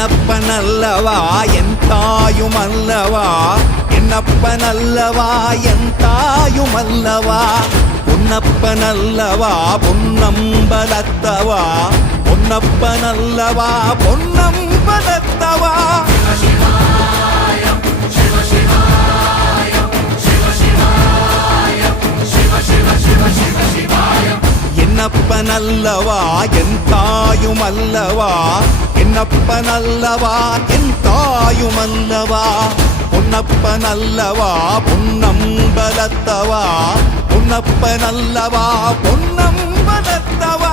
என்னப்பனல்லவா என் தாயுமல்லவா, என்னப்பனல்லவா என் தாயுமல்லவா, பொன்னப்பனல்லவா பொன்னம்பலத்தவா, பொன்னப்பனல்லவா பொன்னம்பலத்தவா. என்னப்பனல்லவா என் தாயுமல்லவா, என்னப்பனல்லவா என் தாயுமல்லவா, பொன்னப்பனல்லவா பொன்னம்பலத்தவா, பொன்னப்பனல்லவா பொன்னம்பலத்தவா.